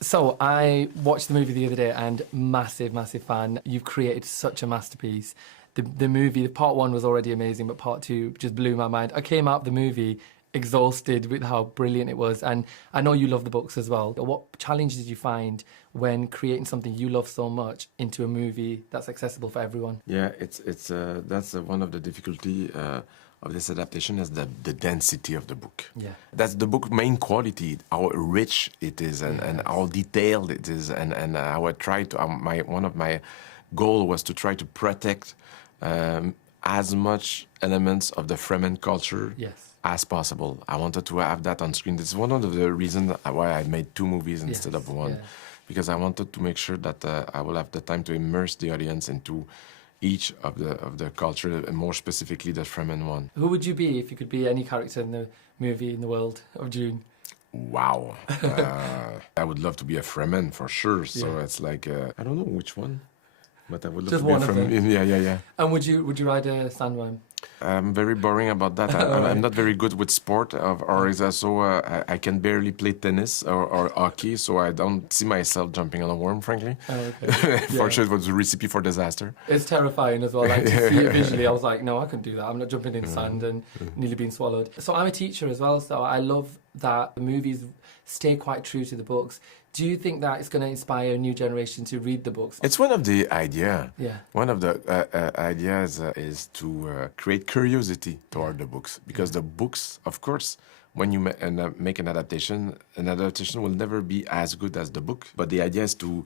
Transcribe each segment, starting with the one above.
So I watched the movie the other day and massive, massive fan. You've created such a masterpiece. The movie, part one was already amazing, but part two just blew my mind. I came out of the movie exhausted with how brilliant it was. And I know you love the books as well. What challenge did you find when creating something you love so much into a movie that's accessible for everyone? Yeah, that's one of the difficulty of this adaptation is the density of the book. Yeah. That's the book main quality, how rich it is and how detailed it is. And how I try to, one of my goal was to try to protect as much elements of the Fremen culture as possible. I wanted to have that on screen. This is one of the reasons why I made two movies instead of one. Because I wanted to make sure that I will have the time to immerse the audience into each of the culture, and more specifically the Fremen one. Who would you be if you could be any character in the movie in the world of Dune? Wow. I would love to be a Fremen for sure. So it's like, I don't know which one, but I would love Just to be a one of them. Fremen. Yeah. And would you ride a sandworm? I'm very boring about that. I'm not very good with sport, I can barely play tennis or hockey, so I don't see myself jumping on a worm, frankly. For sure, it was a recipe for disaster. It's terrifying as well. Like, to see it visually, I was like, no, I couldn't do that. I'm not jumping in sand and nearly being swallowed. So I'm a teacher as well, so I love that the movies stay quite true to the books. Do you think that it's going to inspire a new generation to read the books? It's one of the idea. Yeah. One of the ideas is to create curiosity toward the books, because the books, of course, when you make an adaptation will never be as good as the book. But the idea is to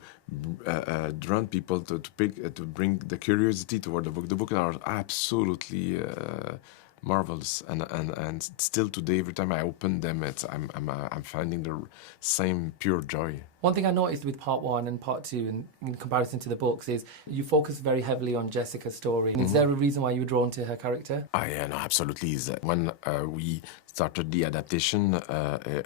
draw people to bring the curiosity toward the book. The books are absolutely marvelous, and still today, every time I open them, I'm finding the same pure joy. One thing I noticed with part one and part two, in comparison to the books, is you focus very heavily on Jessica's story. Is there a reason why you were drawn to her character? Yeah, no, absolutely. When we started the adaptation,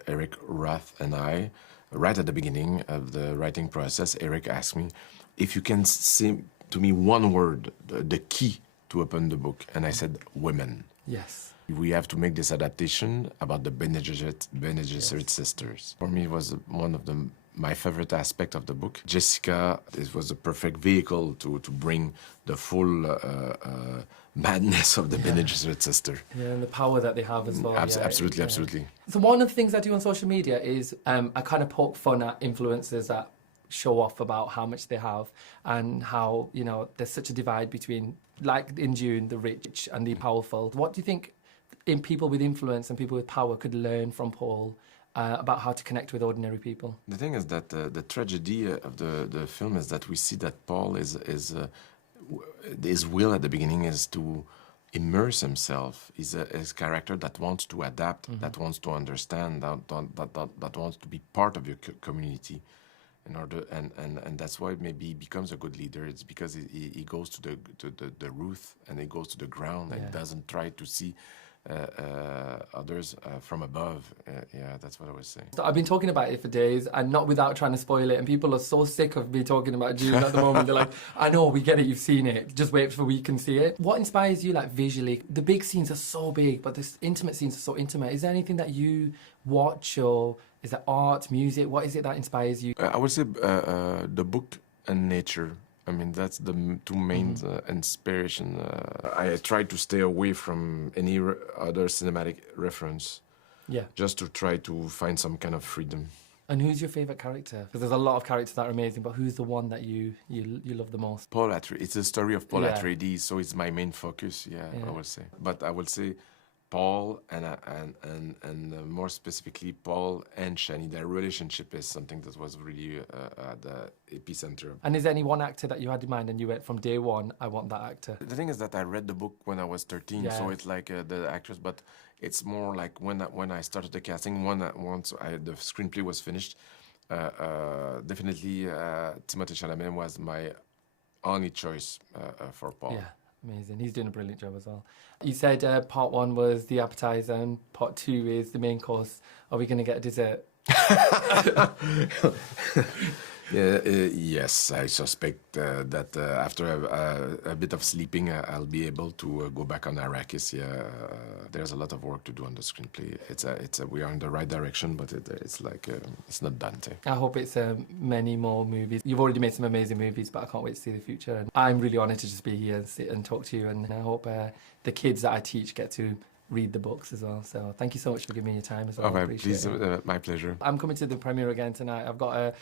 Eric Roth and I, right at the beginning of the writing process, Eric asked me if you can say to me one word, the key to open the book, and I said women. Yes. We have to make this adaptation about the Bene Gesserit sisters. For me, it was one of my favorite aspect of the book. Jessica, it was a perfect vehicle to bring the full madness of the Bene Gesserit sister. Yeah, and the power that they have as well. Absolutely. So one of the things I do on social media is I kind of poke fun at influencers that show off about how much they have and how, there's such a divide between, like in Dune, the rich and the powerful. What do you think people with influence and people with power could learn from Paul about how to connect with ordinary people? The thing is that the tragedy of the film is that we see that Paul his will at the beginning is to immerse himself. He's a character that wants to adapt, that wants to understand, that wants to be part of your community. And that's why maybe he becomes a good leader. It's because he goes to the root, and he goes to the ground, and doesn't try to see others from above. That's what I was saying. So I've been talking about it for days, and not without trying to spoil it, and people are so sick of me talking about Dune at the moment. They're like, I know, we get it, you've seen it, just wait for we can see it. What inspires you, like, visually? The big scenes are so big, but the intimate scenes are so intimate. Is there anything that you watch, or is it art, music? What is it that inspires you? I would say the book and nature. I mean, that's the two main inspiration. I try to stay away from any other cinematic reference. Yeah. Just to try to find some kind of freedom. And who's your favourite character? Because there's a lot of characters that are amazing, but who's the one that you love the most? Paul Atreides. It's a story of Paul Atreides, so it's my main focus. I would say. But I would say Paul and more specifically Paul and Shani, their relationship is something that was really at the epicenter. And is there any one actor that you had in mind and you went from day one, I want that actor? The thing is that I read the book when I was 13, so it's like the actress, but it's more like when I started the casting, once the screenplay was finished, definitely Timothée Chalamet was my only choice for Paul. Yeah. Amazing. He's doing a brilliant job as well. You said part one was the appetizer and part two is the main course. Are we going to get a dessert? Yes, I suspect that after a bit of sleeping, I'll be able to go back on Arrakis. Yeah, there's a lot of work to do on the screenplay. We are in the right direction, but it's like it's not Dante. I hope it's many more movies. You've already made some amazing movies, but I can't wait to see the future. And I'm really honoured to just be here and sit and talk to you. And I hope the kids that I teach get to read the books as well. So thank you so much for giving me your time as well. Oh, please, my pleasure. I'm coming to the premiere again tonight. I've got a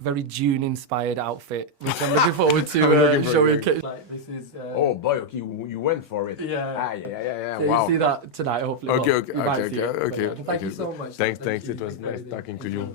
very Dune-inspired outfit, which I'm looking forward to showing kids. Like, this is. Oh boy, okay, you went for it. Yeah. Yeah. So Wow. you see that tonight, hopefully. Okay. Thank you so much. Thanks. It was nice talking to you.